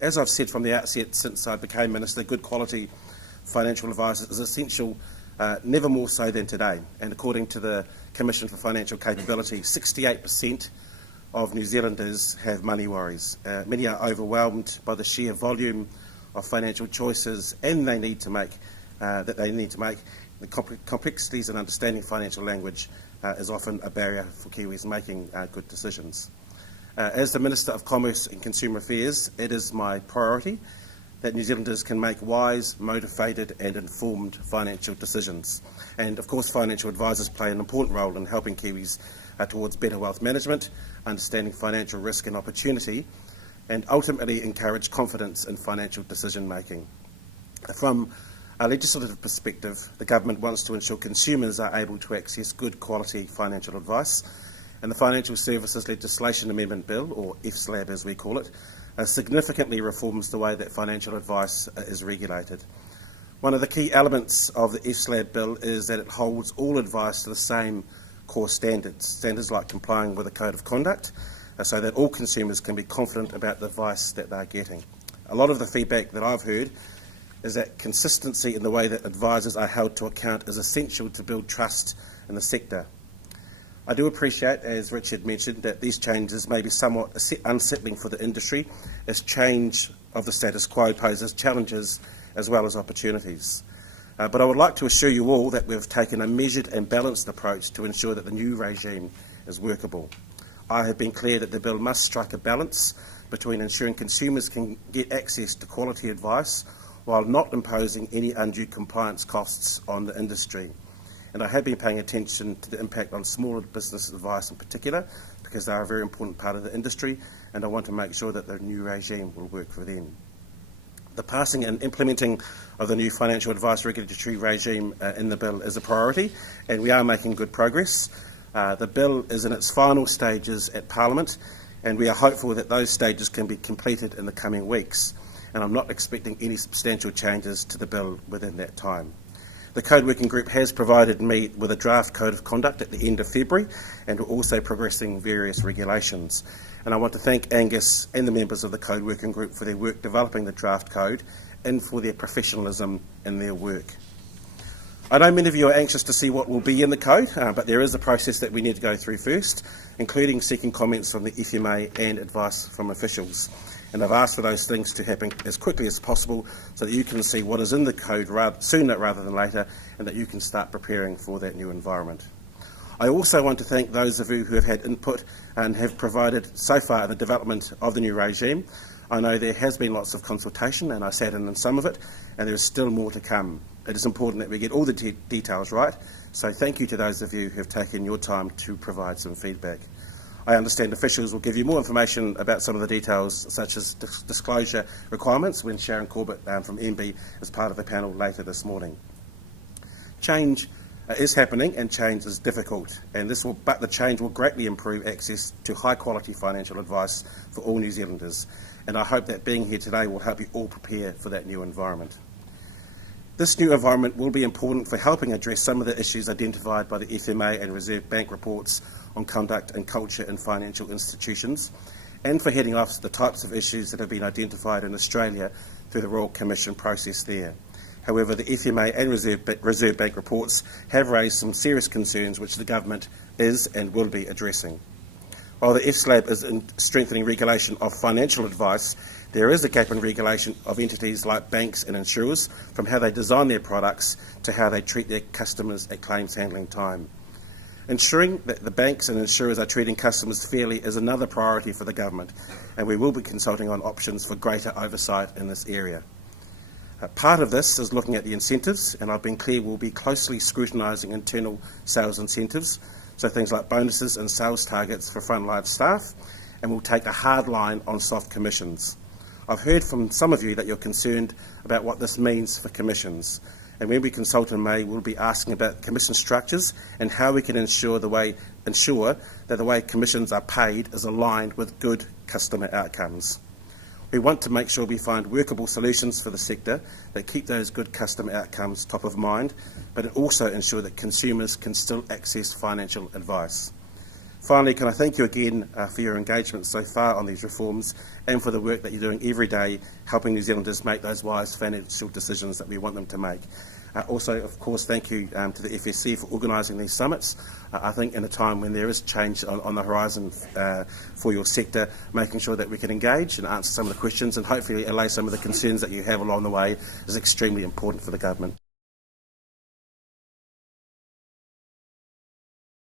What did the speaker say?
As I've said from the outset since I became Minister, good quality financial advice is essential, never more so than today. And according to the Commission for Financial Capability, 68% of New Zealanders have money worries. Many are overwhelmed by the sheer volume of financial choices they need to make. The complexities in understanding financial language is often a barrier for Kiwis making good decisions. As the Minister of Commerce and Consumer Affairs, it is my priority that New Zealanders can make wise, motivated and informed financial decisions. And of course, financial advisors play an important role in helping Kiwis towards better wealth management, understanding financial risk and opportunity, and ultimately encourage confidence in financial decision making. From a legislative perspective, the government wants to ensure consumers are able to access good quality financial advice, and the Financial Services Legislation Amendment Bill, or FSLAB as we call it, significantly reforms the way that financial advice is regulated. One of the key elements of the FSLAB bill is that it holds all advice to the same core standards like complying with a code of conduct, so that all consumers can be confident about the advice that they're getting. A lot of the feedback that I've heard is that consistency in the way that advisors are held to account is essential to build trust in the sector. I do appreciate, as Richard mentioned, that these changes may be somewhat unsettling for the industry, as change of the status quo poses challenges as well as opportunities. But I would like to assure you all that we've taken a measured and balanced approach to ensure that the new regime is workable. I have been clear that the bill must strike a balance between ensuring consumers can get access to quality advice while not imposing any undue compliance costs on the industry. And I have been paying attention to the impact on smaller business advice in particular, because they are a very important part of the industry, and I want to make sure that the new regime will work for them. The passing and implementing of the new financial advice regulatory regime in the bill is a priority, and we are making good progress. The bill is in its final stages at Parliament, and we are hopeful that those stages can be completed in the coming weeks, and I'm not expecting any substantial changes to the bill within that time. The Code Working Group has provided me with a draft Code of Conduct at the end of February, and we're also progressing various regulations. And I want to thank Angus and the members of the Code Working Group for their work developing the draft code and for their professionalism in their work. I know many of you are anxious to see what will be in the code, but there is a process that we need to go through first, including seeking comments from the FMA and advice from officials. And I've asked for those things to happen as quickly as possible so that you can see what is in the code sooner rather than later, and that you can start preparing for that new environment. I also want to thank those of you who have had input and have provided so far in the development of the new regime. I know there has been lots of consultation, and I sat in some of it, and there is still more to come. It is important that we get all the details right, so thank you to those of you who have taken your time to provide some feedback. I understand officials will give you more information about some of the details, such as disclosure requirements, when Sharon Corbett from MBIE is part of the panel later this morning. Change is happening, and change is difficult, but the change will greatly improve access to high-quality financial advice for all New Zealanders, and I hope that being here today will help you all prepare for that new environment. This new environment will be important for helping address some of the issues identified by the FMA and Reserve Bank reports on conduct and culture in financial institutions, and for heading off the types of issues that have been identified in Australia through the Royal Commission process there. However, the FMA and Reserve Bank reports have raised some serious concerns which the government is and will be addressing. While the FSLAB is in strengthening regulation of financial advice, there is a gap in regulation of entities like banks and insurers, from how they design their products to how they treat their customers at claims handling time. Ensuring that the banks and insurers are treating customers fairly is another priority for the government, and we will be consulting on options for greater oversight in this area. Part of this is looking at the incentives, and I've been clear we'll be closely scrutinising internal sales incentives, so things like bonuses and sales targets for frontline staff, and we'll take a hard line on soft commissions. I've heard from some of you that you're concerned about what this means for commissions, and when we consult in May, we'll be asking about commission structures and how we can ensure that the way commissions are paid is aligned with good customer outcomes. We want to make sure we find workable solutions for the sector that keep those good customer outcomes top of mind, but also ensure that consumers can still access financial advice. Finally, can I thank you again for your engagement so far on these reforms and for the work that you're doing every day helping New Zealanders make those wise financial decisions that we want them to make. Also, of course, thank you to the FSC for organising these summits. I think in a time when there is change on the horizon for your sector, making sure that we can engage and answer some of the questions and hopefully allay some of the concerns that you have along the way is extremely important for the government.